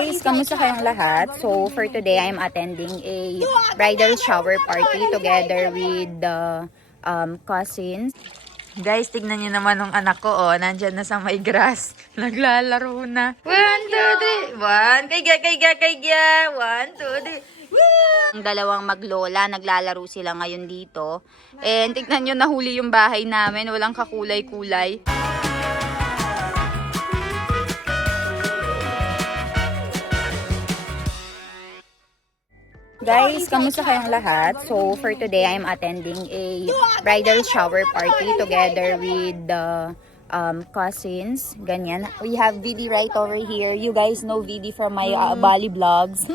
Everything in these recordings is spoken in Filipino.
Guys, kamusta kayong lahat? So, for today, I'm attending a bridal shower party together with the cousins. Guys, tignan niyo naman ng anak ko, oh. Nandyan na sa may grass. Naglalaro na. 1, 2, 3. 1. Kaya. 1, 2, 3. Ang dalawang maglola, naglalaro sila ngayon dito. And tignan nyo, nahuli yung bahay namin. Walang kakulay-kulay. Guys, kamusta kayong lahat? So, for today, I'm attending a bridal shower party together with the cousins. Ganyan. We have Vidi right over here. You guys know Vidi from my Bali vlogs.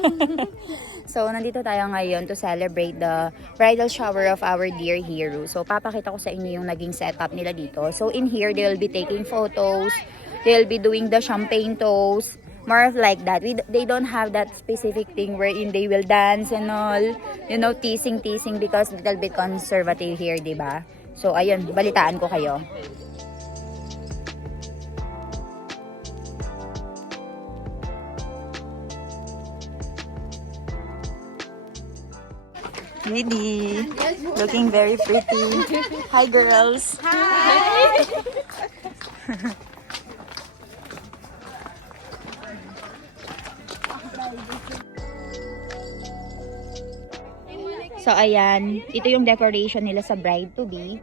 So, nandito tayo ngayon to celebrate the bridal shower of our dear hero. So, papakita ko sa inyo yung naging setup nila dito. So, in here, they'll be taking photos. They'll be doing the champagne toast. More of like that. They don't have that specific thing wherein they will dance and all. You know, teasing because little bit conservative here, diba? So, ayun, balitaan ko kayo. Vidi, looking very pretty. Hi, girls. Hi. So, ayan. Ito yung decoration nila sa bride-to-be.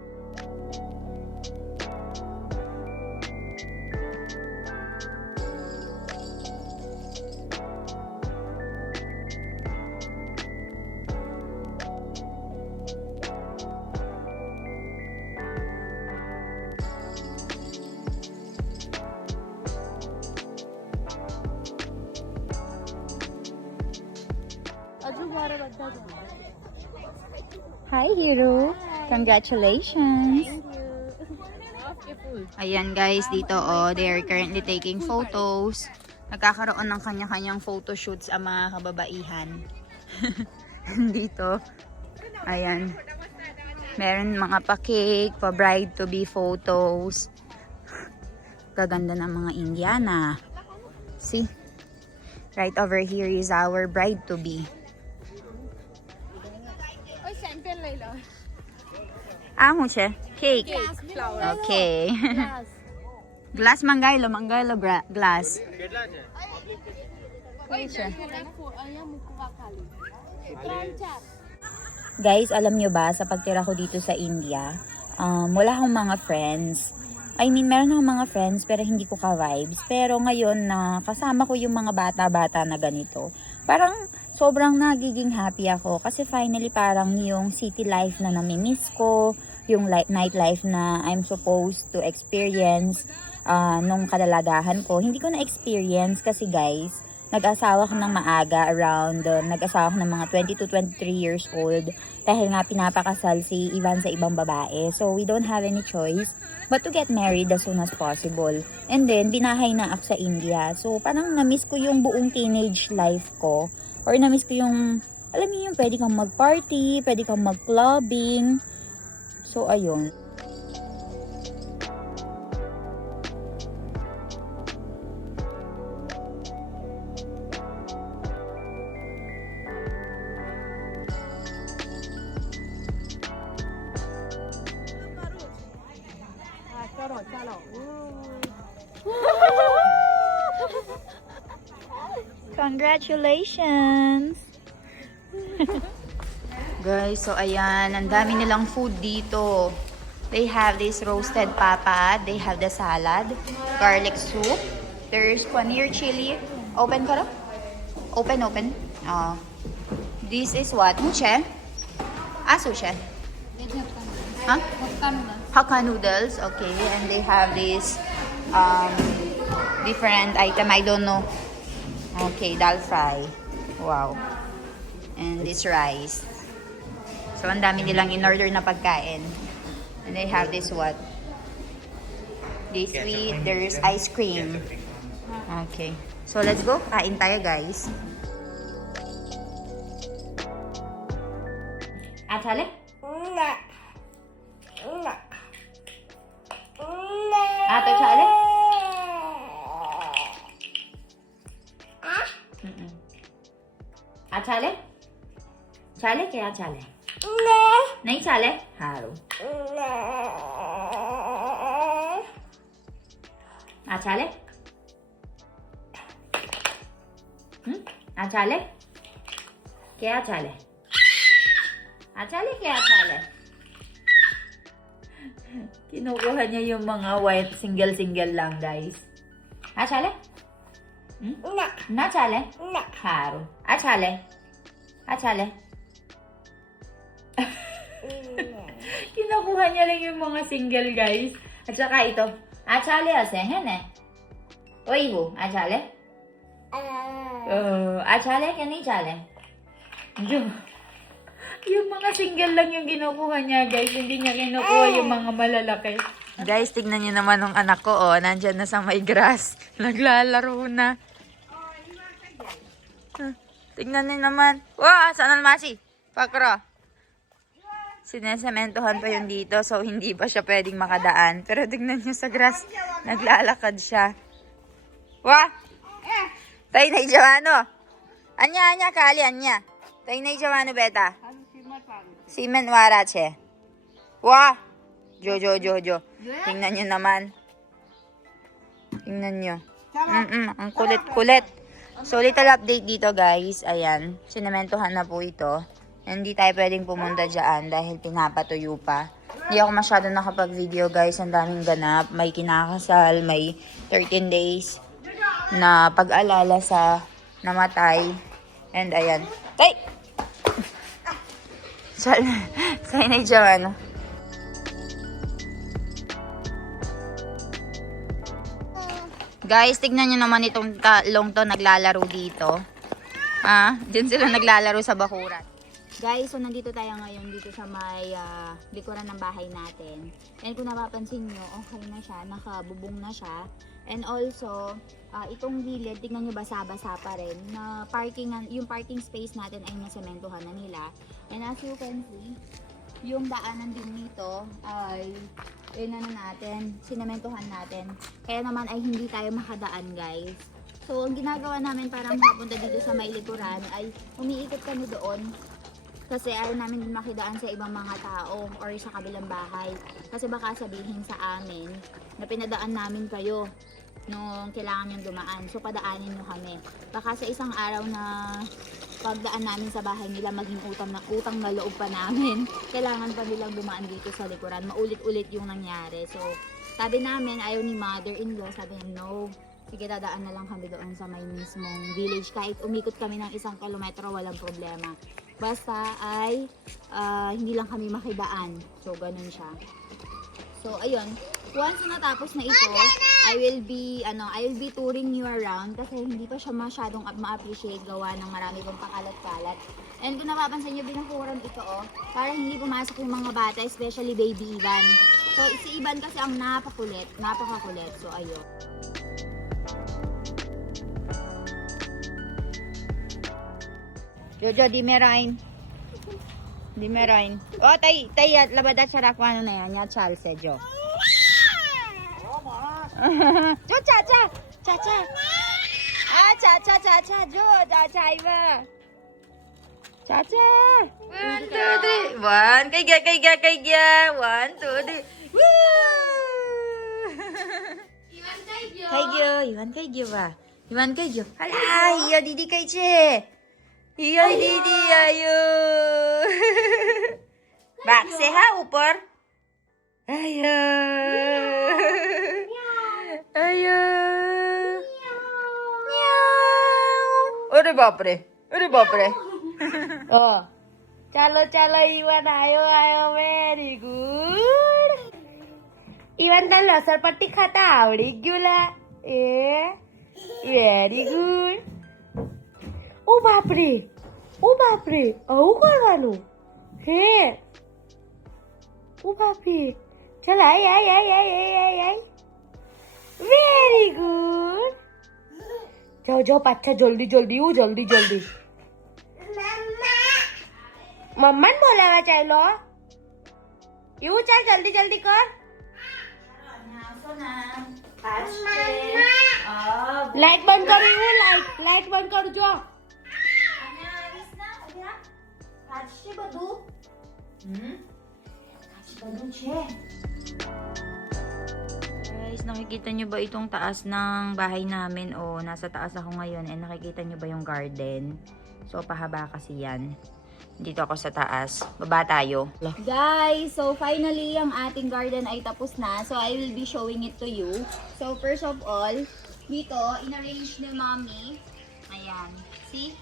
Hi, hero. Congratulations. Ayan guys, dito they are currently taking photos. Nagkakaroon ng kanya-kanyang photo shoots ang mga kababaihan. Dito. Ayan. Meron mga pa-cake, pa-bride-to-be photos. Gaganda ng mga Indiana. See? Right over here is our bride-to-be. Siya? Cake. Okay. Glass manggaylo glass. Guys, alam nyo ba, sa pagtira ko dito sa India, wala akong mga friends. I mean, meron akong mga friends pero hindi ko ka-vibes. Pero ngayon na kasama ko yung mga bata-bata na ganito, parang sobrang nagiging happy ako. Kasi finally parang yung city life na nami-miss ko, yung nightlife na I'm supposed to experience nung kalalagahan ko. Hindi ko na-experience kasi guys, nag-asawa ko ng maaga nag-asawa ko ng mga 20 to 23 years old dahil nga pinapakasal si Ivan sa ibang babae. So we don't have any choice but to get married as soon as possible. And then, binahay na ako sa India. So parang na-miss ko yung buong teenage life ko. Or na-miss ko yung, alam niyo yung pwede kang mag-party, pwede kang mag-clubbing. So, ayun. Congratulations! Guys, so ayan, ang dami nilang food dito. They have this roasted papad, they have the salad, garlic soup, there's paneer chili. Open ka na? Open. This is what? Muche? Sushi? Huh? Hakka noodles, okay. And they have this different item, I don't know. Okay, dal fry. Wow. And this rice. So, ang dami nilang in-order na pagkain. And they have this what? This sweet. There's ice cream. Okay. So, let's go. Kain tayo, guys. Chale? Ato, Chale? આ ચાલે ચાલે કે આ ચાલે નહીં ચાલે સારું આ ચાલે આ ચાલે કે આ ચાલે આ ચાલે કે આ ચાલે kinukuha niya yung mga white single lang guys ah chale na chale haru ah chale kinukuha niya lang yung mga single guys at saka ito ah chale ase hen eh oy wo ah chale ah chale ke nahi chale yung mga single lang yung kinukuha niya, guys. Hindi niya kinukuha yung mga malalaki. Guys, tignan niyo naman ng anak ko, oh. Nandyan na sa may grass. Naglalaro na. Tignan niyo naman. Wow, saan ang masi? Pakro. Sinesementohan pa yun dito, so hindi pa siya pwedeng makadaan. Pero tignan niyo sa grass. Naglalakad siya. Wah! Tayo na Jawano. Anya, kali, anya. Tayo na Jawano, beta. Simen wara che. Wah! Jo. Tingnan nyo naman. Tingnan nyo. Ang kulit-kulit. So, little update dito, guys. Ayan. Sinementohan na po ito. Hindi tayo pwedeng pumunta dyan dahil pinapatuyo pa. Hindi ako masyado nakapag-video, guys. Ang daming ganap. May kinakasal. May 13 days na pag-alala sa namatay. And ayan. Tay! Sa'yo na dyan, ano? Guys, tignan nyo naman itong talong to naglalaro dito. Diyan sila naglalaro sa bakuran. Guys, so nandito tayo ngayon dito sa may likuran ng bahay natin. And kung napapansin nyo, okay na siya, nakabubong na siya. And also, itong gilid, tignan nyo basa-basa pa rin. Na yung parking space natin ay nasementohan na nila. And as you can see, yung daanan din nito ay sinementohan natin. Kaya naman ay hindi tayo makadaan, guys. So, ang ginagawa namin para makapunta dito sa may likuran ay umiikot kami doon. Kasi ayaw namin din makidaan sa ibang mga tao or sa kabilang bahay. Kasi baka sabihin sa amin na pinadaan namin kayo nung kailangan yung dumaan. So, padaanin nyo kami. Baka sa isang araw na pagdaan namin sa bahay nila, maging utang na loob pa namin. Kailangan pa nilang dumaan dito sa likuran. Maulit-ulit yung nangyari. So, sabi namin, ayaw ni mother-in-law. Sabi niya, no. Sige, dadaan na lang kami doon sa may mismong village. Kahit umikot kami ng 1 kilometro, walang problema. Basta ay hindi lang kami makidaan. So, ganun siya. So, ayun. Once na natapos na ito, I will be touring you around kasi hindi pa siya masyadong ma-appreciate gawa ng marami pang pakalat-kalat. And kung napapansin nyo, binakuran ito para hindi pumasok yung mga bata, especially baby Ivan. So, si Ivan kasi ang napakakulit. So, ayun. Jojo, di merain. Oh, tay, labadat sa rakwano na yan. Ya, Charles, Jo. Jo, cha-cha. Cha-cha, Jo. Cha-cha, Iba. Cha-cha. 1, 2, 3. 1. Kay gya. 1, 2, 3. Woo! Iwan kay gyo ba? Iwan kay gyo. Hala, iya didi kay che. Iya didi ayo. Bakse ha ऊपर. Ayo. अरे बाप रे. Oh. Chalo Iwan ayo very good. Iwan tan लसरपट्टी खाता आवडी गेला. Very good. ओ बापरे. अहो करवानो. हे. ओ बापरे. चल आई. Very good. जाओ बच्चा जल्दी. मम्मा बोलायला चाहलो. येऊ चल जल्दी कर. लाइट बंद करो वो लाइट बंद कर जो Guys, nakikita nyo ba itong taas ng bahay namin? O, nasa taas ako ngayon. And nakikita nyo ba yung garden? So, pahaba kasi yan. Dito ako sa taas. Baba tayo. Guys, so finally, ang ating garden ay tapos na. So, I will be showing it to you. So, first of all, dito, in-arrange ni Mommy. Ayan. See?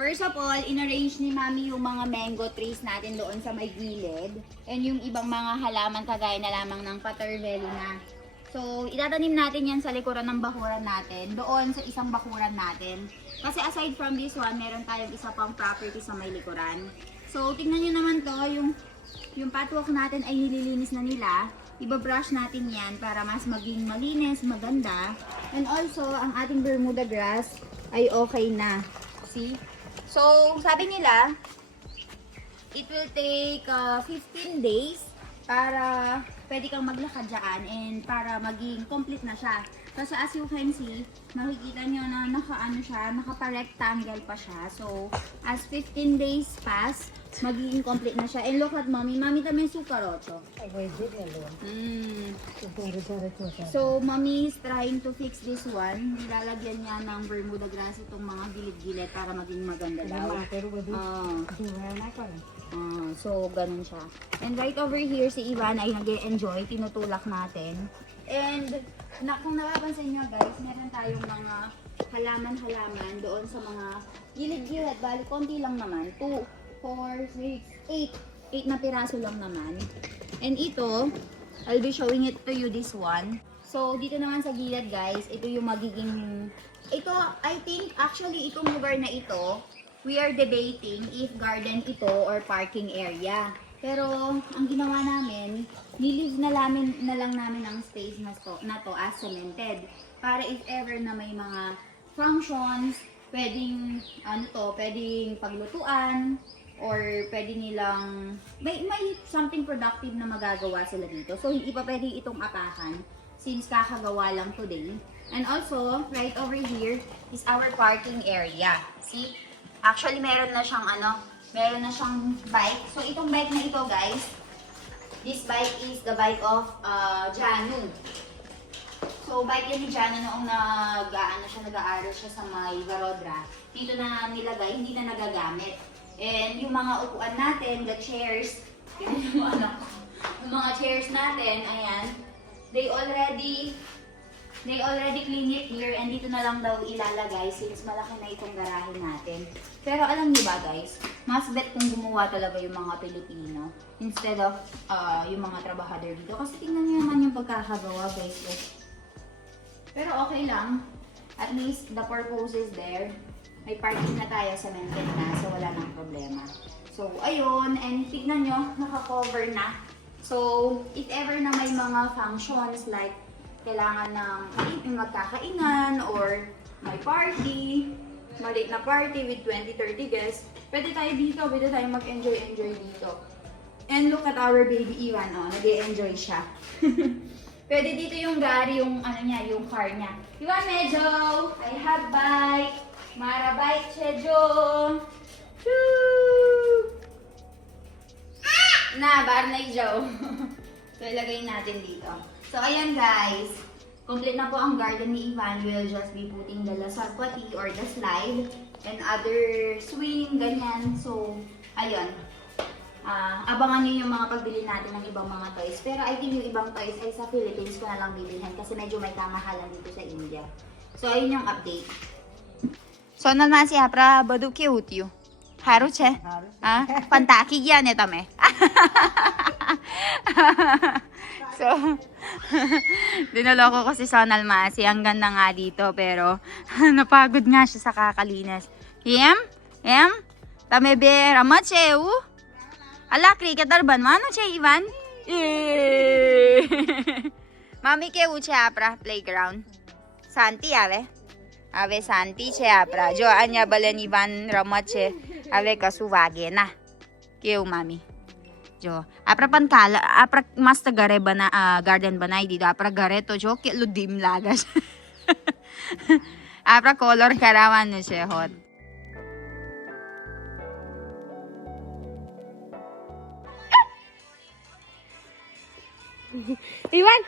First of all, in-arrange ni Mommy yung mga mango trees natin doon sa may gilid. And yung ibang mga halaman kagaya na lamang ng patervelina. So, itatanim natin yan sa likuran ng bakuran natin. Doon sa isang bakuran natin. Kasi aside from this one, meron tayong isa pang property sa may likuran. So, tingnan nyo naman to, yung patwalk natin ay nililinis na nila. Ibabrush natin yan para mas maging malinis, maganda. And also, ang ating Bermuda grass ay okay na. See? So, sabi nila, it will take 15 days para pwede kang maglakad dyan and para maging complete na siya. Kasi as you can see, makikita nyo na naka-rectangle pa siya. So, as 15 days pass, magiging complete na siya. And look at Mommy. Mommy también su caroto. So, Mommy is trying to fix this one. Nilalagyan niya ng Bermuda grass itong mga gilid-gilid para maging maganda daw. So, ganun siya. And right over here, si Ivan ay nag-enjoy. Tinutulak natin. And, kung napapansin nyo guys, meron tayong mga halaman-halaman doon sa mga gilid-gilid. Bali, konti lang naman. 2, 4, 6, 8. 8 na piraso lang naman. And ito, I'll be showing it to you this one. So, dito naman sa gilid guys, ito yung magiging... Ito, I think, actually, itong lugar na ito, we are debating if garden ito or parking area. Pero, ang ginawa namin, nilive na lang namin ang space na to as cemented. Para if ever na may mga functions, pwedeng, pwedeng paglutuan, or pwede nilang, may something productive na magagawa sila dito. So, hindi pa pwede itong apakan since kakagawa lang today. And also, right over here is our parking area. See? Actually, meron na siyang bike. So, itong bike na ito, guys, this bike is the bike of Janu. So, bike yan ni Janu noong nag-aaral siya sa may Varodra. Dito na nilagay, hindi na nagagamit. And yung mga upuan natin, the chairs, yung mga chairs natin, ayan, they already clean it here and dito na lang daw ilalagay since malaki na itong garahe natin. Pero alam niyo ba guys, mas bet kung gumawa talaga yung mga Pilipino instead of yung mga trabahador dito. Kasi tingnan niyo naman yung pagkakagawa guys. Pero okay lang. At least the purpose is there. May parking na tayo sa cemented na so wala nang problema. So ayun, and tignan nyo, naka-cover na. So if ever na may mga functions like kailangan ng magkakainan or may party, maliit na party with 20-30 guests, pwede tayo dito, pwede tayo mag-enjoy dito. And look at our baby Iwan, nag-e-enjoy siya. Pwede dito yung gari, yung yung car niya. Iwan, medyo, I have bike, Mara bike, Chejo. Na, bar na Joe. So, ilagay natin dito. So, ayan guys. Complete na po ang garden ni Ivan. We'll just be putting the lasarpati or the slide and other swing, ganyan. So, ayun. Abangan nyo yung mga pagbili natin ng ibang mga toys. Pero I think yung ibang toys ay sa Philippines ko na lang bibilhin kasi medyo may kamahalan dito sa India. So, ayun yung update. Sonal masi apra badu cute you. Haru che? Pantaki yan tame. So, dinaloko ko si Sonal Masi. Ang ganda nga dito, pero napagod nga siya sa kakalinis. Yem? Tame be ramat che u? Ala, cricket arban mo? Ano che, Ivan? Mami ke u che apra playground. Santi ave? Ave Santi che apra. Jo anya balen Ivan ramat che. Ave kasu wage na. Ke u mami. Jo, apra pankala, apra mas tagare bana garden banay dito. Apra gare to jo kilo dim lagas. Apra color karawan no siya hot. Iwan,